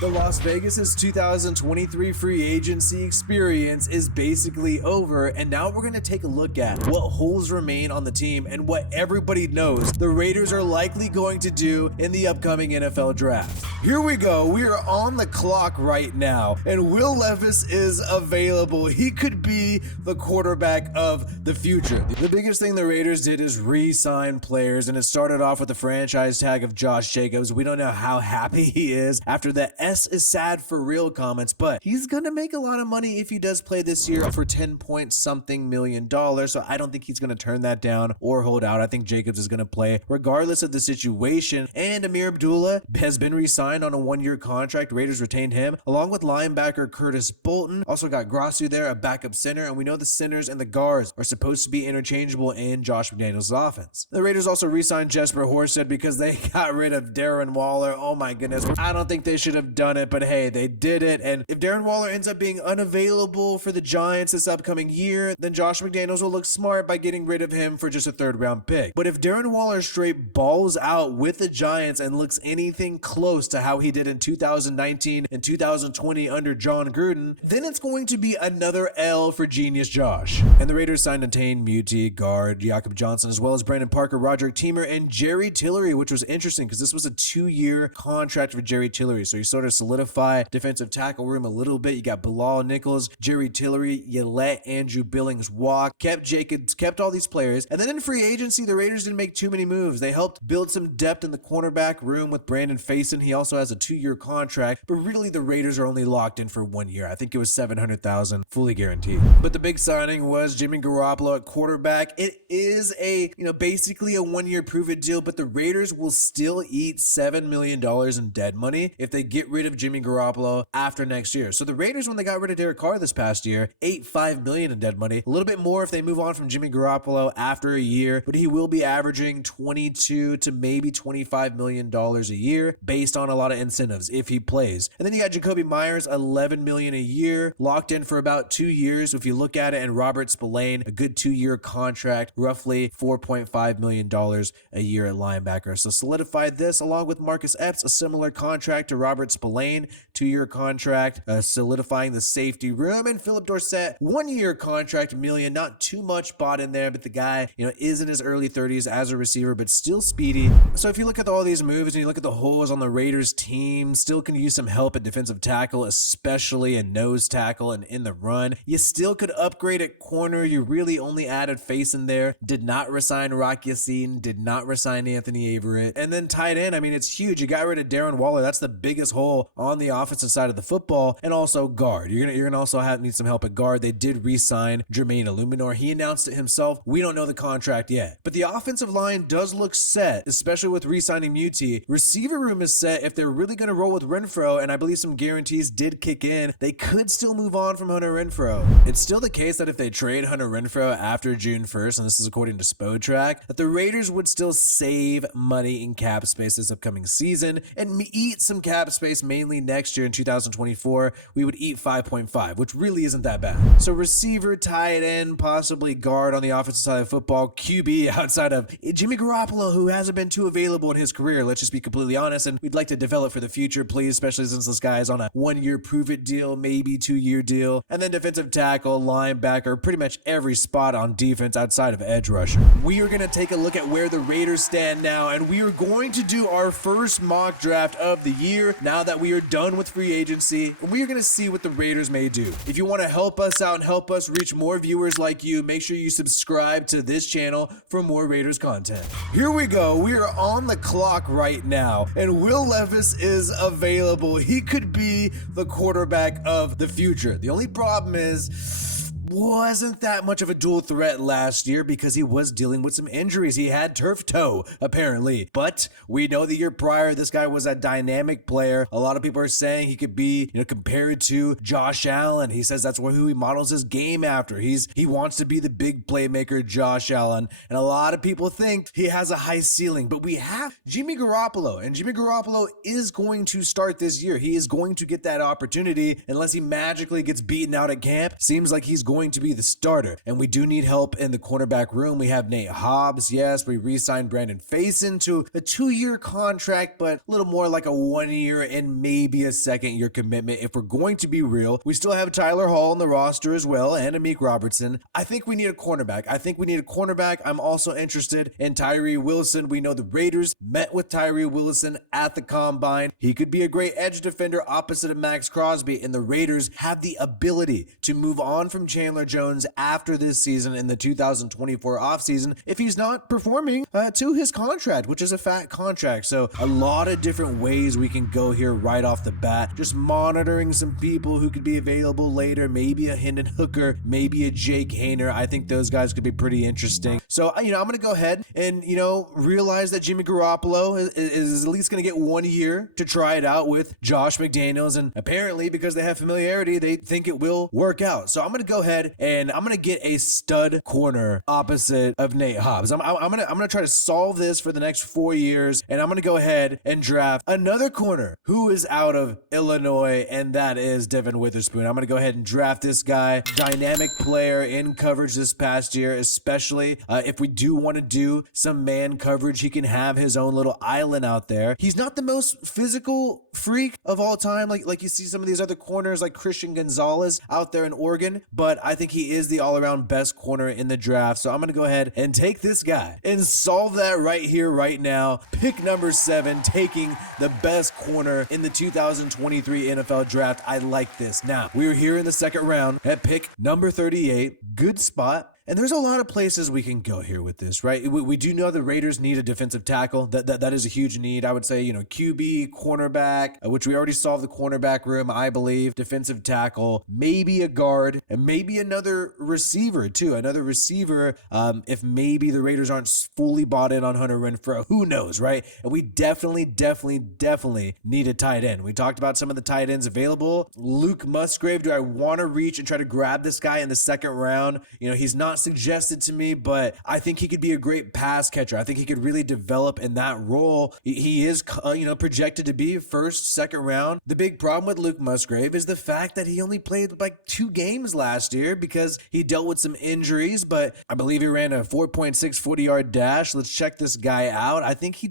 The Las Vegas' 2023 free agency experience is basically over, and now we're going to take a look at what holes remain on the team and what everybody knows the Raiders are likely going to do in the upcoming NFL draft. Here we go. We are on the clock right now, and Will Levis is available. He could be the quarterback of the future. The biggest thing the Raiders did is re-sign players, and it started off with the franchise tag of Josh Jacobs. We don't know how happy he is after the S is sad for real comments, but he's gonna make a lot of money if he does play this year for 10 point something million dollars. So I don't think he's gonna turn that down or hold out. I think Jacobs is gonna play regardless of the situation. And Amir Abdullah has been re-signed on a 1-year contract. Raiders retained him along with linebacker Curtis Bolton. Also got Grossu there, a backup center, and we know the centers and the guards are supposed to be interchangeable in Josh McDaniels' offense. The Raiders also re-signed Jesper Horsted because they got rid of Darren Waller. Oh my goodness, I don't think they should have done it, but hey, they did it. And if Darren Waller ends up being unavailable for the Giants this upcoming year, then Josh McDaniels will look smart by getting rid of him for just a 3rd-round pick. But if Darren Waller straight balls out with the Giants and looks anything close to how he did in 2019 and 2020 under John Gruden, then it's going to be another L for Genius Josh. And the Raiders signed Tane Muti, guard Jakob Johnson, as well as Brandon Parker, Roderick Teamer, and Jerry Tillery, which was interesting because this was a 2-year contract for Jerry Tillery. So you sort of solidify defensive tackle room a little bit. You got Bilal Nichols, Jerry Tillery, you let Andrew Billings walk, kept Jacobs, kept all these players. And then in free agency, the Raiders didn't make too many moves. They helped build some depth in the cornerback room with Brandon Faison. He also has a 2-year contract, but really the Raiders are only locked in for 1 year. I think it was $700,000 fully guaranteed. But the big signing was Jimmy Garoppolo at quarterback. It is a, basically a 1-year prove-it deal, but the Raiders will still eat $7 million in dead money if they get rid of Jimmy Garoppolo after next year. So the Raiders, when they got rid of Derek Carr this past year, ate $5 million in dead money. A little bit more if they move on from Jimmy Garoppolo after a year, but he will be averaging $22 to maybe $25 million a year based on a lot of incentives if he plays. And then you got Jacoby Myers, $11 million a year, locked in for about 2 years. If you look at it, and Robert Spillane, a good 2-year contract, roughly $4.5 million a year at linebacker. So solidified this along with Marcus Epps, a similar contract to Robert Spillane, 2-year contract, solidifying the safety room. And Philip Dorsett, 1-year contract, $1 million, not too much bought in there, but the guy, is in his early 30s as a receiver, but still speedy. So if you look at all these moves and you look at the holes on the Raiders team, still can use some help at defensive tackle, especially a nose tackle and in the run. You still could upgrade at corner. You really only added Faison there. Did not resign Rock Ya-Sin, did not resign Anthony Averett. And then tight end, it's huge. You got rid of Darren Waller. That's the biggest hole on the offensive side of the football. And also guard. You're gonna also need some help at guard. They did re-sign Jermaine Illuminor. He announced it himself. We don't know the contract yet. But the offensive line does look set, especially with re-signing Muti. Receiver room is set. If they're really going to roll with Renfro, and I believe some guarantees did kick in, they could still move on from Hunter Renfro. It's still the case that if they trade Hunter Renfro after June 1st, and this is according to Spotrac, that the Raiders would still save money in cap space this upcoming season and eat some cap space mainly next year in 2024. We would eat 5.5, which really isn't that bad. So receiver, tight end, possibly guard on the offensive side of football, QB outside of Jimmy Garoppolo, who hasn't been too available in his career. Let's just be completely honest, and we'd like to develop for the future, please, especially since this guy is on a 1-year prove-it deal, maybe 2-year deal. And then defensive tackle, linebacker, pretty much every spot on defense outside of edge rusher. We are going to take a look at where the Raiders stand now, and we are going to do our first mock draft of the year now that we are done with free agency, and we are going to see what the Raiders may do. If you want to help us out and help us reach more viewers like you, make sure you subscribe to this channel for more Raiders content. Here we go. We are on the clock right now, and Will Levis is available. He could be the quarterback of the future. The only problem is wasn't that much of a dual threat last year because he was dealing with some injuries. He had turf toe, apparently. But we know the year prior, this guy was a dynamic player. A lot of people are saying he could be, compared to Josh Allen. He says that's who he models his game after. He wants to be the big playmaker, Josh Allen. And a lot of people think he has a high ceiling. But we have Jimmy Garoppolo, and Jimmy Garoppolo is going to start this year. He is going to get that opportunity unless he magically gets beaten out at camp. Seems like he's going going to be the starter. And we do need help in the cornerback room. We have Nate Hobbs. Yes, we re-signed Brandon Faison to a 2-year contract, but a little more like a 1-year and maybe a 2nd-year commitment if we're going to be real. We still have Tyler Hall on the roster as well, and Amik Robertson. I think we need a cornerback. I'm also interested in Tyree Wilson. We know the Raiders met with Tyree Wilson at the Combine. He could be a great edge defender opposite of Max Crosby, and the Raiders have the ability to move on from Chandler Jones after this season in the 2024 offseason if he's not performing to his contract, which is a fat contract. So a lot of different ways we can go here right off the bat. Just monitoring some people who could be available later, maybe a Hendon Hooker, maybe a Jake Haener. I think those guys could be pretty interesting. So, I'm going to go ahead and, realize that Jimmy Garoppolo is at least going to get 1 year to try it out with Josh McDaniels. And apparently, because they have familiarity, they think it will work out. So I'm going to go ahead and I'm going to get a stud corner opposite of Nate Hobbs. I'm going to try to solve this for the next 4 years. And I'm going to go ahead and draft another corner who is out of Illinois, and that is Devin Witherspoon. I'm going to go ahead and draft this guy. Dynamic player in coverage this past year, especially if we do want to do some man coverage. He can have his own little island out there. He's not the most physical freak of all time, like you see some of these other corners like Christian Gonzalez out there in Oregon, but I think he is the all-around best corner in the draft. So I'm going to go ahead and take this guy and solve that right here, right now. Pick number 7, taking the best corner in the 2023 NFL draft. I like this. Now, we're here in the 2nd round at pick number 38. Good spot. And there's a lot of places we can go here with this, right? We do know the Raiders need a defensive tackle. That is a huge need. I would say, QB, cornerback, which we already solved the cornerback room, I believe. Defensive tackle, maybe a guard, and maybe another receiver too. Another receiver, if maybe the Raiders aren't fully bought in on Hunter Renfrow. Who knows, right? And we definitely need a tight end. We talked about some of the tight ends available. Luke Musgrave, do I want to reach and try to grab this guy in the 2nd round? He's not suggested to me, but I think he could be a great pass catcher. I think he could really develop in that role. He is, projected to be 1st, 2nd round. The big problem with Luke Musgrave is the fact that he only played like 2 games last year because he dealt with some injuries, but I believe he ran a 4.6 40-yard dash. Let's check this guy out. I think he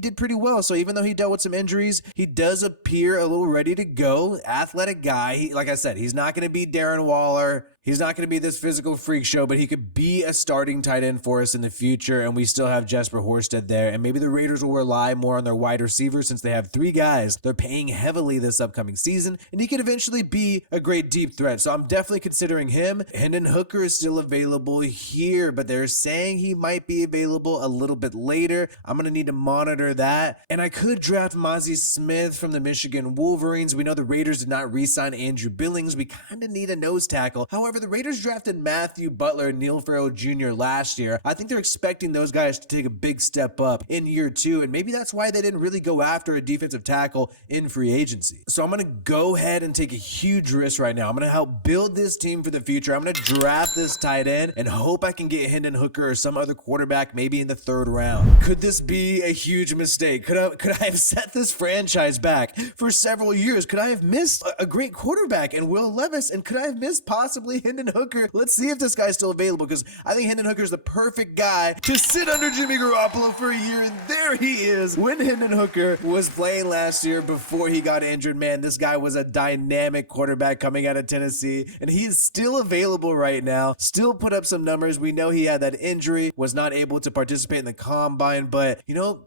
did pretty well. So even though he dealt with some injuries, he does appear a little ready to go. Athletic guy. Like I said, he's not going to be Darren Waller. He's not going to be this physical freak show, but he could be a starting tight end for us in the future, and we still have Jesper Horsted there. And maybe the Raiders will rely more on their wide receivers since they have 3 guys they're paying heavily this upcoming season, and he could eventually be a great deep threat. So I'm definitely considering him. Hendon Hooker is still available here, but they're saying he might be available a little bit later. I'm going to need to monitor that. And I could draft Mozzie Smith from the Michigan Wolverines. We know the Raiders did not re-sign Andrew Billings. We kind of need a nose tackle. However, the Raiders drafted Matthew Butler and Neil Farrell Jr. last year. I think they're expecting those guys to take a big step up in year 2, and maybe that's why they didn't really go after a defensive tackle in free agency. So I'm going to go ahead and take a huge risk right now. I'm going to help build this team for the future. I'm going to draft this tight end and hope I can get Hendon Hooker or some other quarterback maybe in the 3rd round. Could this be a huge mistake? Could I have set this franchise back for several years? Could I have missed a great quarterback in Will Levis? And could I have missed possibly Hendon Hooker? Let's see if this guy's still available, because I think Hendon Hooker is the perfect guy to sit under Jimmy Garoppolo for a year, and there he is. When Hendon Hooker was playing last year before he got injured, man, this guy was a dynamic quarterback coming out of Tennessee, and he is still available right now, still put up some numbers. We know he had that injury, was not able to participate in the Combine, but,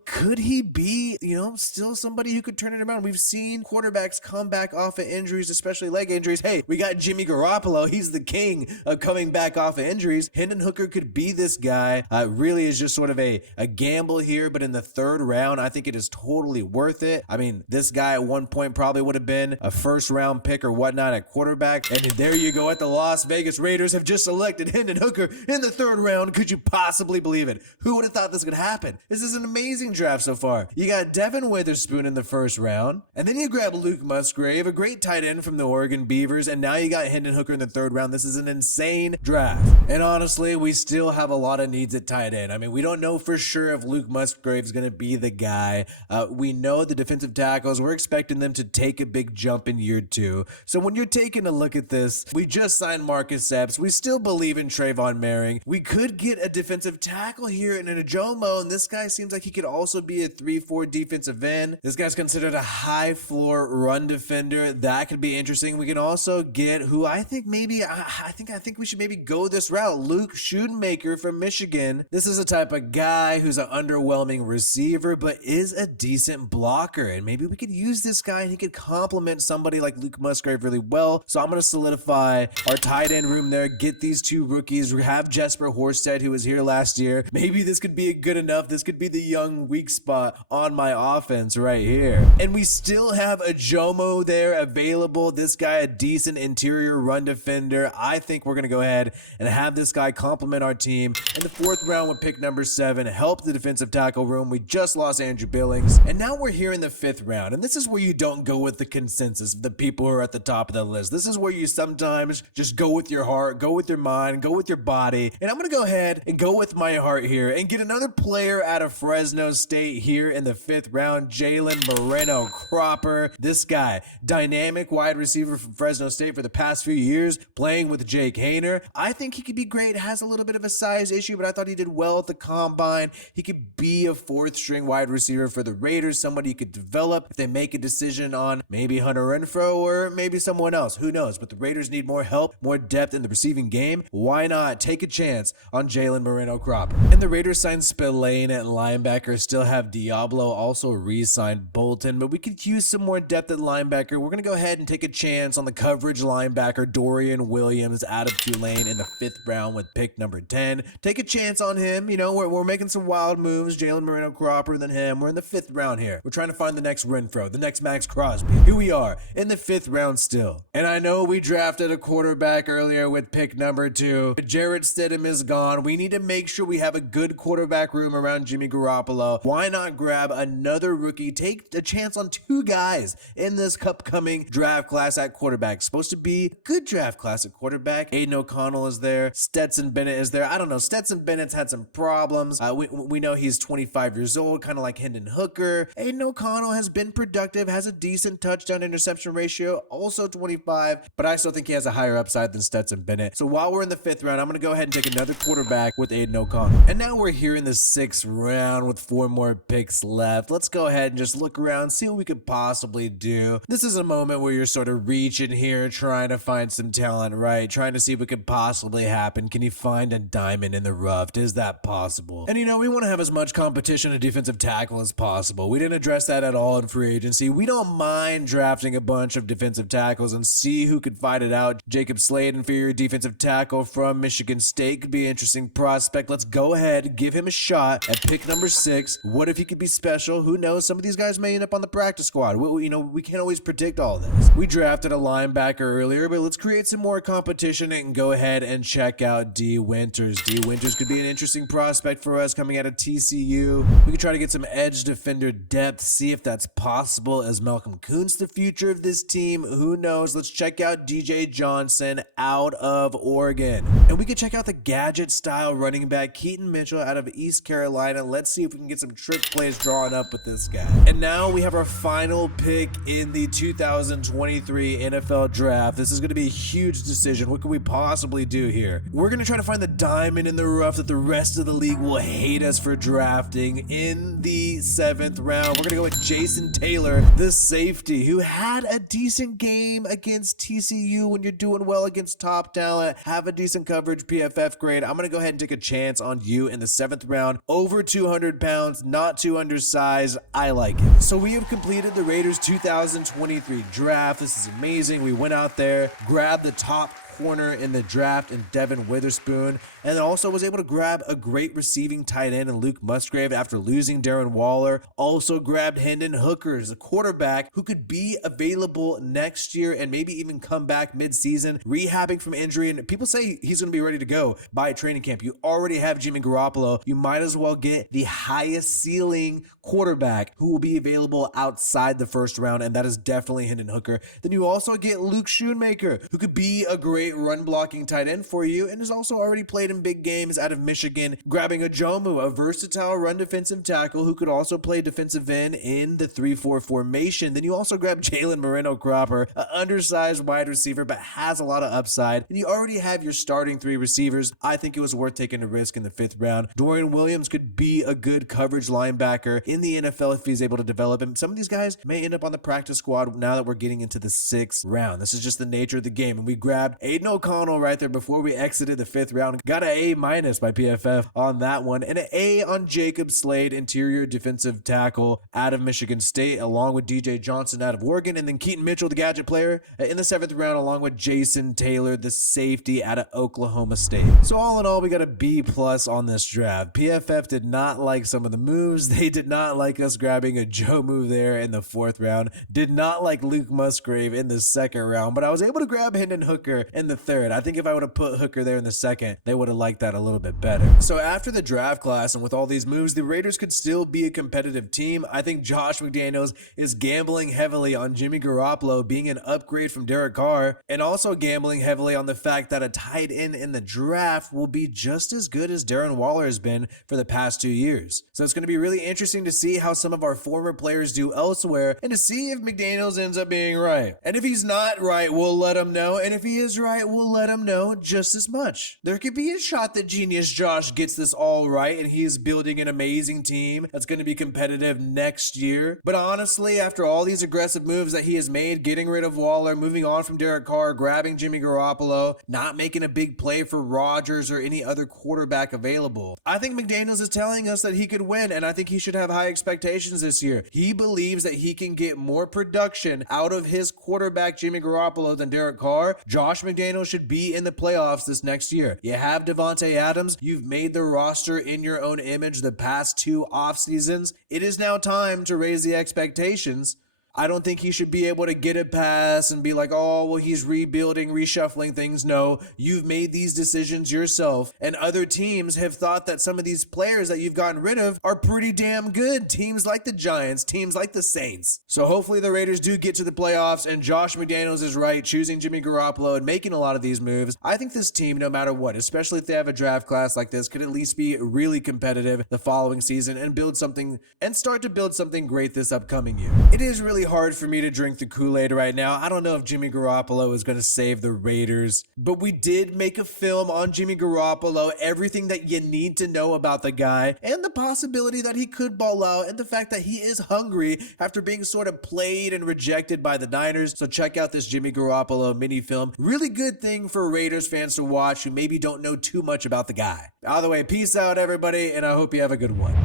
could he be, still somebody who could turn it around? We've seen quarterbacks come back off of injuries, especially leg injuries. Hey, we got Jimmy Garoppolo. He's the king of coming back off of injuries. Hendon Hooker could be this guy. Really is just sort of a gamble here, but in the 3rd round, I think it is totally worth it. I mean, this guy at one point probably would have been a 1st round pick or whatnot at quarterback. And there you go, at the Las Vegas Raiders have just selected Hendon Hooker in the 3rd round. Could you possibly believe it? Who would have thought this could happen? This is an amazing draft so far. You got Devin Witherspoon in the 1st round, and then you grab Luke Musgrave, a great tight end from the Oregon Beavers, and now you got Hendon Hooker in the 3rd round. round. This is an insane draft. And honestly, we still have a lot of needs at tight end. I mean, we don't know for sure if Luke Musgrave is going to be the guy. We know the defensive tackles, we're expecting them to take a big jump in year 2. So when you're taking a look at this, we just signed Marcus Epps. We still believe in Trayvon Merring. We could get a defensive tackle here in an Ajomo, and this guy seems like he could also be a 3-4 defensive end. This guy's considered a high floor run defender. That could be interesting. We can also get who I think maybe, I think we should maybe go this route. Luke Schoonmaker from Michigan. This is a type of guy who's an underwhelming receiver, but is a decent blocker. And maybe we could use this guy and he could complement somebody like Luke Musgrave really well. So I'm going to solidify our tight end room there, get these 2 rookies. We have Jesper Horsted, who was here last year. Maybe this could be good enough. This could be the young weak spot on my offense right here. And we still have a Jomo there available. This guy, a decent interior run defender. I think we're going to go ahead and have this guy complement our team in the 4th round with pick number 7, help the defensive tackle room. We just lost Andrew Billings, and now we're here in the 5th round, and this is where you don't go with the consensus of the people who are at the top of the list. This is where you sometimes just go with your heart, go with your mind, go with your body, and I'm going to go ahead and go with my heart here and get another player out of Fresno State here in the 5th round, Jalen Moreno Cropper. This guy, dynamic wide receiver from Fresno State for the past few years, playing with Jake Hayner. I think he could be great. Has a little bit of a size issue, but I thought he did well at the combine. He could be a 4th string wide receiver for the Raiders, somebody you could develop if they make a decision on maybe Hunter Renfrow or maybe someone else. Who knows? But the Raiders need more help, more depth in the receiving game. Why not take a chance on Jalen Moreno Cropper? And the Raiders signed Spillane at linebacker, still have Diablo, also re-signed Bolton, but we could use some more depth at linebacker. We're going to go ahead and take a chance on the coverage linebacker, Dorian Williams, out of Tulane in the 5th round with pick number 10. Take a chance on him. You know, we're making some wild moves. Jalen Moreno Cropper, than him. We're in the 5th round here. We're trying to find the next Renfrow, the next Max Crosby. Here we are in the 5th round still. And I know we drafted a quarterback earlier with pick number 2. But Jarrett Stidham is gone. We need to make sure we have a good quarterback room around Jimmy Garoppolo. Why not grab another rookie? Take a chance on 2 guys in this upcoming draft class at quarterback. Supposed to be a good draft class at quarterback. Aiden O'Connell is there. Stetson Bennett is there. I don't know. Stetson Bennett's had some problems. We know he's 25 years old, kind of like Hendon Hooker. Aiden O'Connell has been productive, has a decent touchdown interception ratio, also 25, but I still think he has a higher upside than Stetson Bennett. So while we're in the 5th round, I'm going to go ahead and take another quarterback with Aiden O'Connell. And now we're here in the 6th round with 4 more picks left. Let's go ahead and just look around, see what we could possibly do. This is a moment where you're sort of reaching here, trying to find some talent, right? Trying to see what could possibly happen. Can you find a diamond in the rough? Is that possible? And you know, we want to have as much competition at defensive tackle as possible. We didn't address that at all in free agency. We don't mind drafting a bunch of defensive tackles and see who could fight it out. Jacob Slade, inferior defensive tackle from Michigan State, could be an interesting prospect. Let's go ahead, give him a shot at pick number 6. What if he could be special? Who knows? Some of these guys may end up on the practice squad. We can't always predict all this. We drafted a linebacker earlier, but let's create some more competition and go ahead and check out D. Winters. D. Winters could be an interesting prospect for us coming out of TCU. We could try to get some edge defender depth, see if that's possible. Is Malcolm Kuntz the future of this team? Who knows? Let's check out DJ Johnson out of Oregon. And we could check out the gadget style running back Keaton Mitchell out of East Carolina. Let's see if we can get some trick plays drawn up with this guy. And now we have our final pick in the 2023 NFL draft. This is going to be a huge decision. What can we possibly do here? We're going to try to find the diamond in the rough that the rest of the league will hate us for drafting. In the 7th round, we're going to go with Jason Taylor, the safety, who had a decent game against TCU. When you're doing well against top talent, have a decent coverage PFF grade. I'm going to go ahead and take a chance on you in the 7th round. Over 200 pounds, not too undersized. I like it. So we have completed the Raiders 2023 draft. This is amazing. We went out there, grabbed the top corner in the draft in Devin Witherspoon, and then also was able to grab a great receiving tight end in Luke Musgrave after losing Darren Waller. Also grabbed Hendon Hooker as a quarterback who could be available next year and maybe even come back mid-season, rehabbing from injury, and people say he's going to be ready to go by training camp. You already have Jimmy Garoppolo. You might as well get the highest ceiling quarterback who will be available outside the 1st round, and that is definitely Hendon Hooker. Then you also get Luke Schoonmaker, who could be a great great run blocking tight end for you and has also already played in big games out of Michigan, grabbing a Jomu, a versatile run defensive tackle who could also play defensive end in the 3-4 formation. Then you also grab Jalen Moreno-Cropper, an undersized wide receiver but has a lot of upside, and you already have your starting 3 receivers. I think it was worth taking a risk in the 5th round. Dorian Williams could be a good coverage linebacker in the NFL if he's able to develop him. Some of these guys may end up on the practice squad now that we're getting into the 6th round. This is just the nature of the game. And we grabbed Aiden O'Connell right there before we exited the 5th round. Got an A- by PFF on that one, and an A on Jacob Slade, interior defensive tackle out of Michigan State, along with DJ Johnson out of Oregon, and then Keaton Mitchell, the gadget player, in the 7th round, along with Jason Taylor, the safety out of Oklahoma State. So all in all, we got a B+ on this draft. PFF did not like some of the moves. They did not like us grabbing a Joe move there in the 4th round. Did not like Luke Musgrave in the 2nd round, but I was able to grab Hendon Hooker in the 3rd. I think if I would have put Hooker there in the 2nd, they would have liked that a little bit better. So after the draft class and with all these moves, the Raiders could still be a competitive team. I think Josh McDaniels is gambling heavily on Jimmy Garoppolo being an upgrade from Derek Carr, and also gambling heavily on the fact that a tight end in the draft will be just as good as Darren Waller has been for the past 2 years. So it's going to be really interesting to see how some of our former players do elsewhere and to see if McDaniels ends up being right. And if he's not right, we'll let him know. And if he is right, we'll let him know just as much. There could be a shot that Genius Josh gets this all right and he's building an amazing team that's going to be competitive next year. But honestly, after all these aggressive moves that he has made, getting rid of Waller, moving on from Derek Carr, grabbing Jimmy Garoppolo, not making a big play for Rodgers or any other quarterback available, I think McDaniels is telling us that he could win, and I think he should have high expectations this year. He believes that he can get more production out of his quarterback Jimmy Garoppolo than Derek Carr. Josh McDaniels should be in the playoffs this next year. You have Devontae Adams. You've made the roster in your own image the past 2 off seasons. It is now time to raise the expectations. I don't think he should be able to get a pass and be like, oh, well, he's rebuilding, reshuffling things. No, you've made these decisions yourself, and other teams have thought that some of these players that you've gotten rid of are pretty damn good. Teams like the Giants, teams like the Saints. So hopefully the Raiders do get to the playoffs, and Josh McDaniels is right, choosing Jimmy Garoppolo and making a lot of these moves. I think this team, no matter what, especially if they have a draft class like this, could at least be really competitive the following season and start to build something great this upcoming year. It is really hard for me to drink the Kool-Aid right now. I don't know if Jimmy Garoppolo is going to save the Raiders, but we did make a film on Jimmy Garoppolo, everything that you need to know about the guy, and the possibility that he could ball out, and the fact that he is hungry after being sort of played and rejected by the Niners. So check out this Jimmy Garoppolo mini film. Really good thing for Raiders fans to watch who maybe don't know too much about the guy. Either way, peace out everybody, and I hope you have a good one.